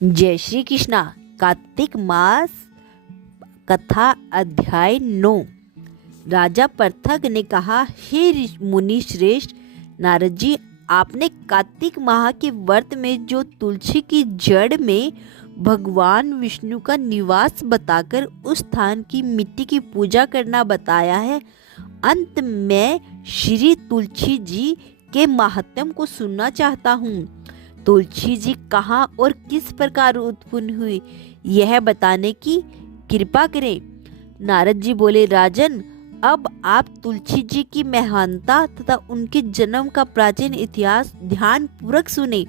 जय श्री कृष्णा। कार्तिक मास कथा अध्याय 9। राजा पृथक ने कहा, हे मुनि श्रेष्ठ नारद जी, आपने कार्तिक माह के व्रत में जो तुलसी की जड़ में भगवान विष्णु का निवास बताकर उस स्थान की मिट्टी की पूजा करना बताया है। अंत में श्री तुलसी जी के महात्म्य को सुनना चाहता हूँ। तुलसी जी कहाँ और किस प्रकार उत्पन्न हुई, यह बताने की कृपा करें। नारद जी बोले, राजन, अब आप तुलसी जी की महानता तथा उनके जन्म का प्राचीन इतिहास ध्यान पूर्वक सुने।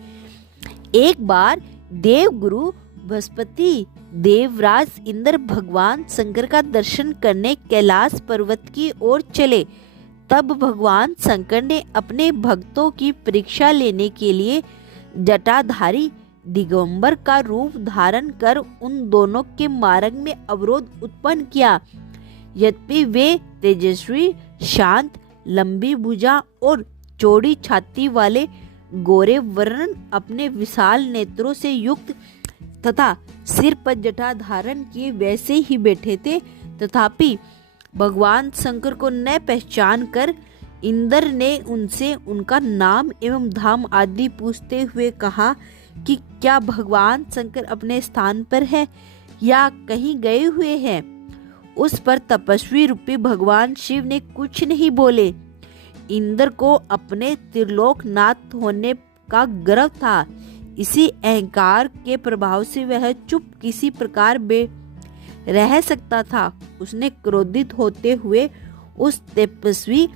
एक बार देवगुरु बृहस्पति देवराज इंद्र भगवान शंकर का दर्शन करने कैलाश पर्वत की ओर चले। तब भगवान शंकर ने अपने भक्तों की परीक्षा लेने के लिए जटाधारी दिगंबर का रूप धारण कर उन दोनों के मार्ग में अवरोध उत्पन्न किया। यद्यपि वे तेजस्वी, शांत, लंबी भुजा और चौड़ी छाती वाले गोरे वर्ण अपने विशाल नेत्रों से युक्त तथा सिर पर जटा धारण किए वैसे ही बैठे थे, तथापि भगवान शंकर को न पहचान कर इंद्र ने उनसे उनका नाम एवं धाम आदि पूछते हुए कहा कि क्या भगवान शंकर अपने स्थान पर है या कहीं गए हुए हैं। उस पर तपस्वी रूपी भगवान शिव ने कुछ नहीं बोले। इंद्र को अपने त्रिलोकनाथ होने का गर्व था। इसी अहंकार के प्रभाव से वह चुप किसी प्रकार रह सकता था। उसने क्रोधित होते हुए उस तपस्वी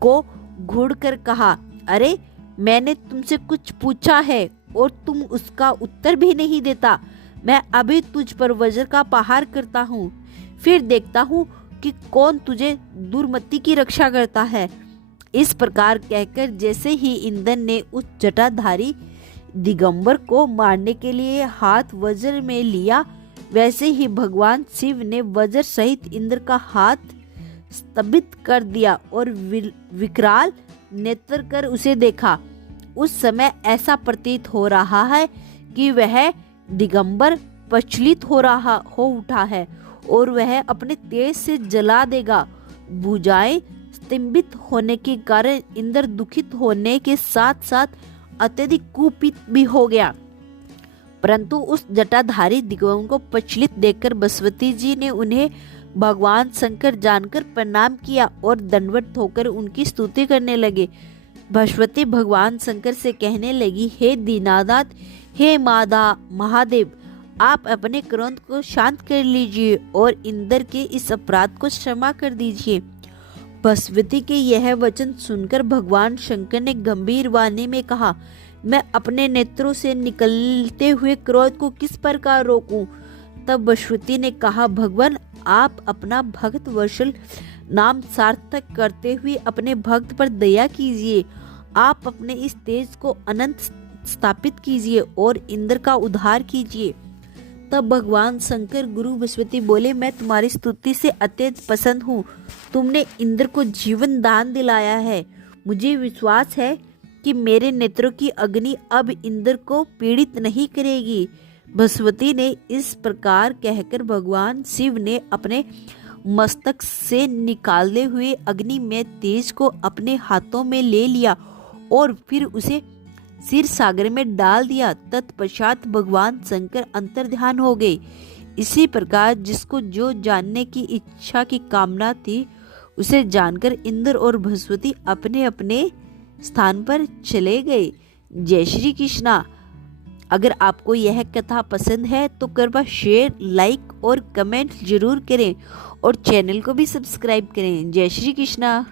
को घूरकर कहा, अरे, मैंने तुमसे कुछ पूछा है और तुम उसका उत्तर भी नहीं देता। मैं अभी तुझ पर वज्र का प्रहार करता हूँ, फिर देखता हूँ कि कौन तुझे दुर्मति की रक्षा करता है। इस प्रकार कहकर जैसे ही इंद्र ने उस जटाधारी दिगंबर को मारने के लिए हाथ वज्र में लिया, वैसे ही भगवान शिव ने वज्र सहित इंद्र का हाथ स्तंभित कर दिया और विकराल नेत्र कर उसे देखा। उस समय ऐसा प्रतीत हो रहा है कि वह दिगंबर प्रचलित हो उठा है और वह अपने तेज से जला देगा। भुजाएं स्तंभित होने के कारण इंद्र दुखित होने के साथ साथ अत्यधिक कुपित भी हो गया। परंतु उस जटाधारी दिगंबर को प्रचलित देखकर बृहस्पति जी ने उन्हें भगवान शंकर जानकर प्रणाम किया और दंडवत होकर उनकी स्तुति करने लगे। बृहस्पति भगवान शंकर से कहने लगी, हे दीनानाथ, हे महादेव, आप अपने क्रोध को शांत कर लीजिए और इंद्र के इस अपराध को क्षमा कर दीजिए। बृहस्पति के यह वचन सुनकर भगवान शंकर ने गंभीर वाणी में कहा, मैं अपने नेत्रों से निकलते हुए क्रोध को किस प्रकार रोकूं। तब बृहस्पति ने कहा, भगवान, आप अपना भक्त वत्सल नाम सार्थक करते हुए अपने भक्त पर दया कीजिए। आप अपने इस तेज को अनंत स्थापित कीजिए और इंद्र का उद्धार कीजिए। तब भगवान शंकर गुरु बृहस्पति बोले, मैं तुम्हारी स्तुति से अत्यंत प्रसन्न हूँ। तुमने इंद्र को जीवन दान दिलाया है। मुझे विश्वास है कि मेरे नेत्रों की अग्नि अब इंद्र को पीड़ित नहीं करेगी। बृहस्पति ने इस प्रकार कहकर भगवान शिव ने अपने मस्तक से निकालते हुए अग्नि में तेज को अपने हाथों में ले लिया और फिर उसे क्षीर सागर में डाल दिया। तत्पश्चात भगवान शंकर अंतर्ध्यान हो गए। इसी प्रकार जिसको जो जानने की इच्छा की कामना थी, उसे जानकर इंद्र और बृहस्पति अपने अपने स्थान पर चले गए। जय श्री कृष्णा। अगर आपको यह कथा पसंद है तो कृपया शेयर, लाइक और कमेंट जरूर करें और चैनल को भी सब्सक्राइब करें। जय श्री कृष्णा।